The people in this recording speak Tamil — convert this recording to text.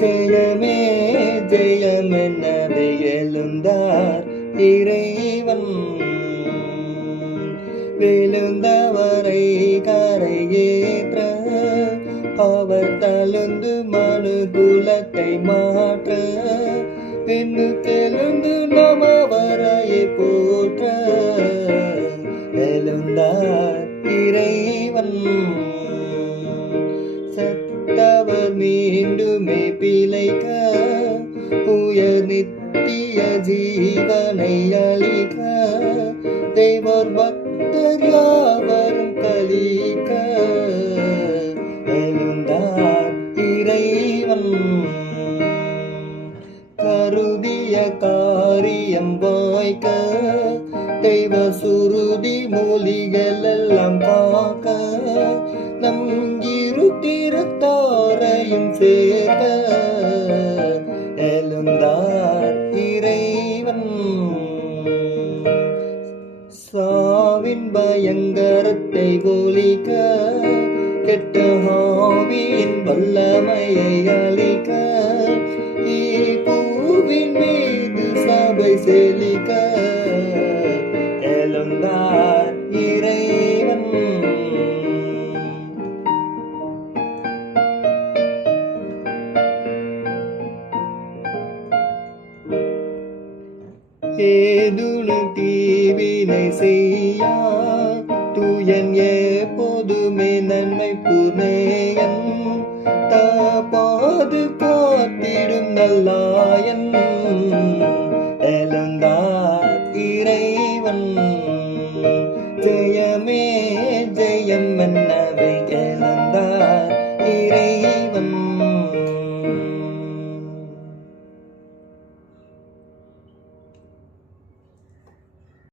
ஜெயமே ஜெயமெனவே எழுந்தார் இறைவன். விழுந்தவரை கரையேற்ற அவர் தழுந்து மனு குலத்தை மாற்ற பின்னு தெழுந்து நமவரையை போற்ற எழுந்தார் இறைவன். செத்தவர் மீண்டுமே பிழைக்க உயர் நித்திய ஜீவனை அளிக்க தேவர் பக்தர் யாவரும் கலிக்க எழுந்தார் இறைவன். கருதிய காரியம் வாய்க்க தெய்வ சுருதி மொழிகள் எல்லாம் காக்க நம் இரு திருத்தாரையும் சேர்க்க எழுந்தார் இறைவன். சாவின் பயங்கரத்தை ஒழிக்க கெட்ட ஆவியின் வல்லமையை அழிக்க பூவின் மீது சபை செழிக்க எழுந்தார் இறைவன். ஏதுனு தீவினை செய்யா தூயன் எப்போதுமே நன்மை புனேயன் தாப்பாது காத்திடும் நல்லாயன் எழுந்தார் இறைவன். ஜெயமே ஜெயம்